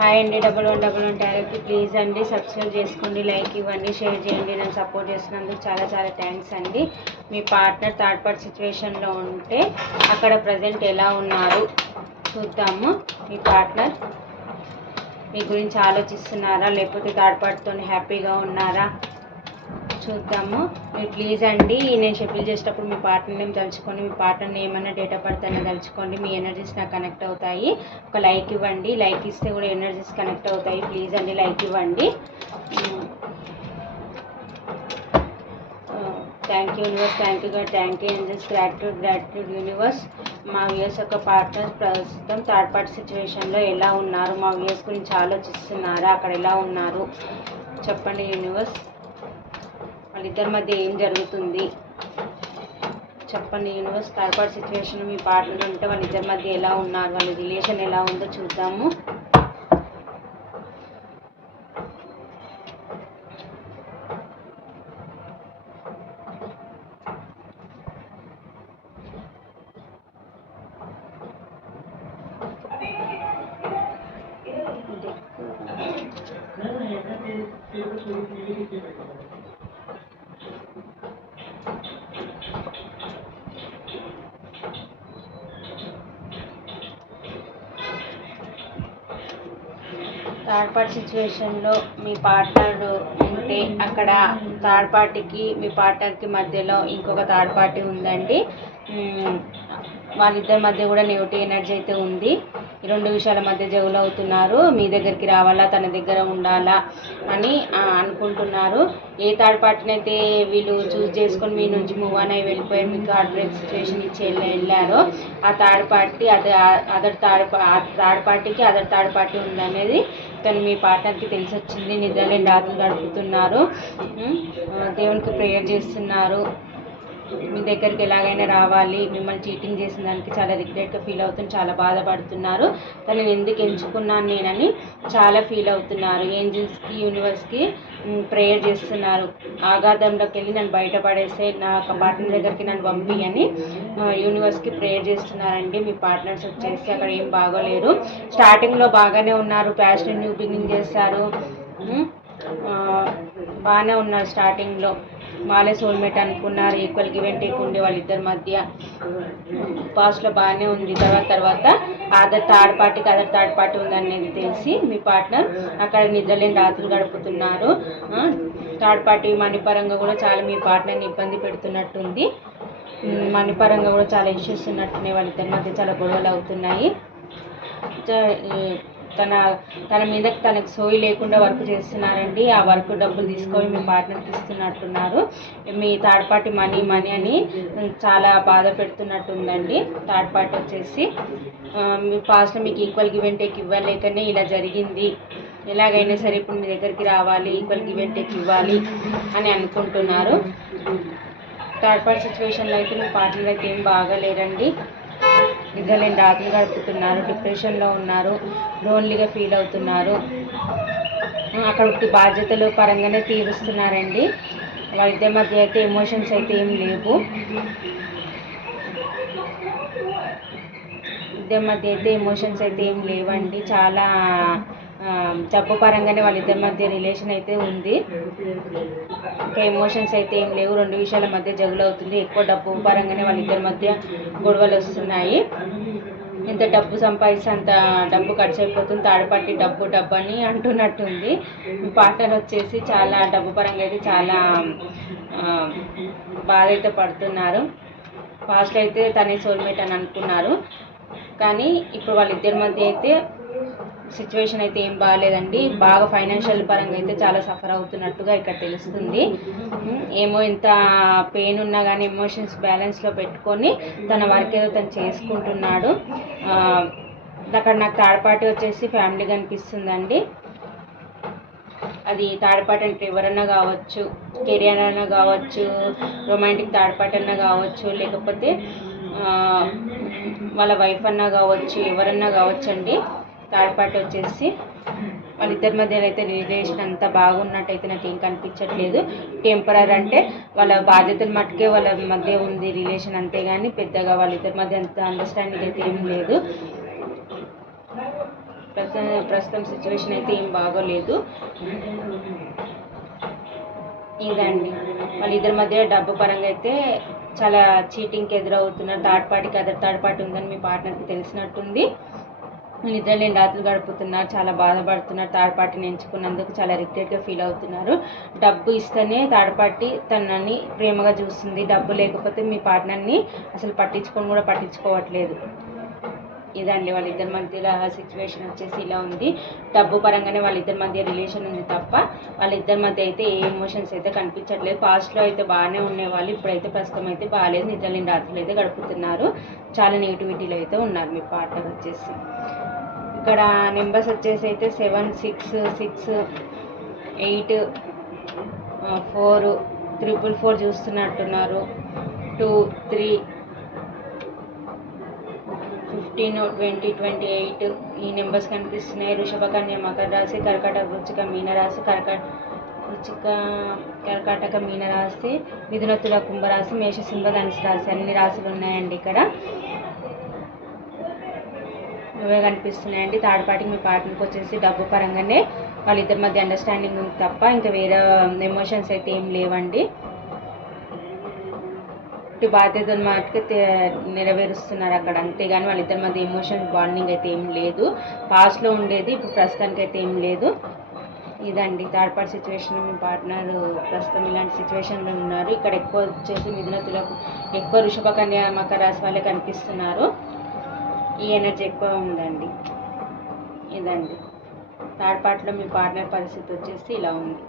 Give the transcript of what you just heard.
Hi అండి, 1111 talent please అండి subscribe చేసుకోండి, లైక్ ఇవ్వండి, షేర్ చేయండి. నన్ను సపోర్ట్ చేసినందుకు చాలా చాలా థ్యాంక్స్ అండి. మీ పార్ట్నర్ థర్డ్ పార్టీ సిచ్యువేషన్లో ఉంటే అక్కడ ప్రజెంట్ ఎలా ఉన్నారు చూద్దాము. మీ పార్ట్నర్ మీ గురించి ఆలోచిస్తున్నారా, లేకపోతే థర్డ్ పార్టీతో హ్యాపీగా ఉన్నారా చూద్దాము. మీరు ప్లీజ్ అండి, నేను షెడ్యూల్ చేసేటప్పుడు మీ పార్ట్నర్ నేమ్ తలుచుకోండి, మీ పార్ట్నర్ నేమ్ అన్న డేట్ ఆఫ్ బర్త్ అన్న తలుచుకోండి. మీ ఎనర్జీస్ నాకు కనెక్ట్ అవుతాయి. ఒక లైక్ ఇవ్వండి, లైక్ ఇస్తే కూడా ఎనర్జీస్ కనెక్ట్ అవుతాయి. ప్లీజ్ అండి లైక్ ఇవ్వండి. Thank you universe, thank you God, thank you angels, gratitude universe. మా వ్యూయర్స్ యొక్క పార్ట్నర్ ప్రస్తుతం థర్డ్ పార్టీ సిచ్యువేషన్లో ఎలా ఉన్నారు, మా వ్యూయర్స్ గురించి ఆలోచిస్తున్నారా, అక్కడ ఎలా ఉన్నారు చెప్పండి యూనివర్స్. వాళ్ళిద్దరి మధ్య ఏం జరుగుతుంది చెప్పండి యూనివర్స్. థర్డ్ పార్టీ సిచ్యువేషన్ మీ పార్ట్నర్ ఉంటే వాళ్ళిద్దరి మధ్య ఎలా ఉన్నారు, వాళ్ళ రిలేషన్ ఎలా ఉందో చూద్దాము. థర్డ్ పార్టీ సిచ్యువేషన్లో మీ పార్ట్నర్ ఉంటే అక్కడ థర్డ్ పార్టీకి మీ పార్ట్నర్కి మధ్యలో ఇంకొక థర్డ్ పార్టీ ఉందండి. వాళ్ళిద్దరి మధ్య కూడా నెగిటివ్ ఎనర్జీ అయితే ఉంది. ఈ రెండు విషయాల మధ్య జగులు అవుతున్నారు. మీ దగ్గరికి రావాలా, తన దగ్గర ఉండాలా అని అనుకుంటున్నారు. ఏ థర్డ్ పార్టీని అయితే వీళ్ళు చూస్ చేసుకొని మీ నుంచి మూవ్ ఆన్ అయ్యి వెళ్ళిపోయారు, మీకు హార్ట్ బ్రేక్ సిచ్యువేషన్ ఇచ్చి వెళ్ళారో ఆ థర్డ్ పార్టీ థర్డ్ పార్టీకి అదర్ థర్డ్ పార్టీ ఉందనేది తను మీ పార్ట్నర్కి తెలిసి వచ్చింది. నిద్రలేని రాత్రులు గడుపుతున్నారు, దేవునికి ప్రేయర్ చేస్తున్నారు. మీ దగ్గరికి ఎలాగైనా రావాలి, మిమ్మల్ని చీటింగ్ చేసిన దానికి చాలా రిగ్రెట్గా ఫీల్ అవుతుంది, చాలా బాధపడుతున్నారు. తను ఎందుకు ఎంచుకున్నాను నేనని చాలా ఫీల్ అవుతున్నారు. ఏంజిల్స్కి యూనివర్స్కి ప్రేయర్ చేస్తున్నారు. ఆఘాతంలోకి వెళ్ళి నన్ను బయటపడేస్తే నా పార్ట్నర్ దగ్గరికి నన్ను పంపి అని యూనివర్స్కి ప్రేయర్ చేస్తున్నారండి. మీ పార్ట్నర్స్ వచ్చేసి అక్కడ ఏం బాగోలేరు. స్టార్టింగ్లో బాగానే ఉన్నారు, ప్యాషన్ న్యూ బిగినింగ్ చేస్తారు, బాగానే ఉన్నారు. స్టార్టింగ్లో వాళ్ళే సోల్మేట్ అనుకున్నారు, ఈక్వల్ గివ్ అండ్ టేక్ ఉండే వాళ్ళిద్దరి మధ్య పాస్ట్లో బాగానే ఉంది. తర్వాత అదర్ థర్డ్ పార్టీ ఉందనేది తెలిసి మీ పార్ట్నర్ అక్కడ నిద్రలేని రాత్రులు గడుపుతున్నారు. థర్డ్ పార్టీ మనీ పరంగా కూడా చాలా మీ పార్ట్నర్ని ఇబ్బంది పెడుతున్నట్టుంది. మనీ పరంగా కూడా చాలా ఇష్యూస్ ఉన్నట్టున్నాయి. వాళ్ళిద్దరి మధ్య చాలా గొడవలు అవుతున్నాయి. తన మీద తనకు సోయి లేకుండా వర్క్ చేస్తున్నారండి. ఆ వర్క్ డబ్బులు తీసుకొని మీ పార్ట్నర్కి ఇస్తున్నట్టున్నారు. మీ థర్డ్ పార్టీ మనీ అని చాలా బాధ పెడుతున్నట్టుందండి. థర్డ్ పార్టీ వచ్చేసి మీ పాస్ట్లో మీకు ఈక్వల్ గివ్ అండ్ టేక్ ఇవ్వలేకనే ఇలా జరిగింది, ఎలాగైనా సరే ఇప్పుడు మీ దగ్గరికి రావాలి, ఈక్వల్ గివ్ అండ్ టేక్ ఇవ్వాలి అని అనుకుంటున్నారు. థర్డ్ పార్టీ సిచ్యువేషన్లో అయితే మీ పార్ట్నర్ అయితే ఏం బాగాలేరండి. నిద్రలేని రాత్రులు గడుపుతున్నారు, డిప్రెషన్లో ఉన్నారు, లోన్లీగా ఫీల్ అవుతున్నారు. అక్కడ బాధ్యతలు పరంగానే తీరుస్తున్నారండి. వాళ్ళిద్దరి మధ్య అయితే ఎమోషన్స్ అయితే ఏం లేవు. ఇద్దరి మధ్య అయితే ఎమోషన్స్ అయితే ఏం లేవండి. చాలా డబ్బు పరంగానే వాళ్ళిద్దరి మధ్య రిలేషన్ అయితే ఉంది. ఇంకా ఎమోషన్స్ అయితే ఏం లేవు. రెండు విషయాల మధ్య జగులు అవుతుంది. ఎక్కువ డబ్బు పరంగానే వాళ్ళిద్దరి మధ్య గొడవలు వస్తున్నాయి. ఎంత డబ్బు సంపాదిస్తే అంత డబ్బు ఖర్చు అయిపోతుంది. థర్డ్ పార్టీ డబ్బు అని అంటున్నట్టుంది. మీ పార్ట్నర్ వచ్చేసి చాలా డబ్బు పరంగా అయితే చాలా బాధ అయితే పడుతున్నారు. ఫాస్ట్ అయితే తనే సోల్మేట్ అని అనుకున్నారు, కానీ ఇప్పుడు వాళ్ళిద్దరి మధ్య అయితే సిచ్యువేషన్ అయితే ఏం బాగాలేదండి. బాగా ఫైనాన్షియల్ పరంగా అయితే చాలా సఫర్ అవుతున్నట్టుగా ఇక్కడ తెలుస్తుంది. ఏమో ఎంత పెయిన్ ఉన్నా కానీ ఎమోషన్స్ బ్యాలెన్స్లో పెట్టుకొని తన వర్క్ ఏదో తను చేసుకుంటున్నాడు. అక్కడ నాకు థర్డ్ పార్టీ వచ్చేసి ఫ్యామిలీ కనిపిస్తుందండి. అది థర్డ్ పార్టీ అంటే ఎవరన్నా కావచ్చు, కెరియర్ అన్నా కావచ్చు, రొమాంటిక్ థర్డ్ పార్టీ అన్నా కావచ్చు, లేకపోతే వాళ్ళ వైఫ్ అన్నా కావచ్చు, ఎవరన్నా కావచ్చండి. థర్డ్ పార్టీ వచ్చేసి వాళ్ళిద్దరి మధ్య అయితే రిలేషన్ అంతా బాగున్నట్టయితే నాకు ఏం కనిపించట్లేదు. టెంపరరీ అంటే వాళ్ళ బాధ్యతల మట్టుకే వాళ్ళ మధ్య ఉంది రిలేషన్, అంతేగాని పెద్దగా వాళ్ళిద్దరి మధ్య అంత అండర్స్టాండింగ్ అయితే ఏం లేదు. ప్రస్తుతం సిచ్యువేషన్ అయితే ఏం బాగోలేదు. ఇదండి వాళ్ళిద్దరి మధ్య డబ్బు పరంగా అయితే చాలా చీటింగ్కి ఎదురవుతున్నారు. థర్డ్ పార్టీ ఉందని మీ పార్ట్నర్కి తెలిసినట్టుంది. నిద్ర లేని రాత్రులు గడుపుతున్నారు, చాలా బాధపడుతున్నారు. థర్డ్ పార్టీని ఎంచుకున్నందుకు చాలా రిగ్రెట్గా ఫీల్ అవుతున్నారు. డబ్బు ఇస్తేనే థర్డ్ పార్టీ తనని ప్రేమగా చూస్తుంది, డబ్బు లేకపోతే మీ పార్ట్నర్ని అసలు పట్టించుకోవట్లేదు. ఇదండి వాళ్ళిద్దరి మధ్యలో సిచ్యువేషన్ వచ్చేసి ఇలా ఉంది. డబ్బు పరంగానే వాళ్ళిద్దరి మధ్య రిలేషన్ ఉంది తప్ప వాళ్ళిద్దరి మధ్య అయితే ఏ ఎమోషన్స్ అయితే కనిపించట్లేదు. పాస్ట్లో అయితే బాగానే ఉండేవాళ్ళు, ఇప్పుడైతే ప్రస్తుతం అయితే బాగాలేదు. నిద్ర లేని రాత్రులు అయితే గడుపుతున్నారు, చాలా నెగిటివిటీలో అయితే ఉన్నారు మీ పార్ట్నర్ వచ్చేసి. ఇక్కడ నెంబర్స్ వచ్చేసి అయితే 7, 6, 6, 8, 4, 444 చూస్తున్నట్టున్నారు. 2, 3, 15, 20, 28 ఈ నెంబర్స్ కనిపిస్తున్నాయి. వృషభ, కన్య, మకర రాశి, కర్కాటక, వృశ్చిక, మీనరాశి, కర్కాటక, మీనరాశి, మిథున, తుల, కుంభరాశి, మేష, సింహ, ధనుసు రాశి అన్ని రాశులు ఉన్నాయండి. ఇక్కడ ఇవే కనిపిస్తున్నాయండి. థర్డ్ పార్టీకి మీ పార్ట్నర్కి వచ్చేసి డబ్బు పరంగానే వాళ్ళిద్దరి మధ్య అండర్స్టాండింగ్ ఉంది తప్ప ఇంకా వేరే ఎమోషన్స్ అయితే ఏం లేవండి. బాధ్యతలు మాటకి నెరవేరుస్తున్నారు అక్కడ, అంతేగాని వాళ్ళిద్దరి మధ్య ఎమోషన్ బాండింగ్ అయితే ఏం లేదు. పాస్ట్లో ఉండేది, ఇప్పుడు ప్రస్తుతానికి అయితే ఏం లేదు. ఇదండి థర్డ్ పార్టీ సిచ్యువేషన్. మీ పార్ట్నర్ ప్రస్తుతం ఇలాంటి సిచ్యువేషన్లో ఉన్నారు. ఇక్కడ ఎక్కువ వచ్చేసి మిథున, తులకు ఎక్కువ వృషభ, కన్య, మకర రాశి వాళ్ళే కనిపిస్తున్నారు. ఈ ఎనర్జీ ఎక్కువ ఉందండి. ఇదండి థర్డ్ పార్టీలో మీ పార్ట్నర్ పరిస్థితి వచ్చేసి ఇలా ఉంది.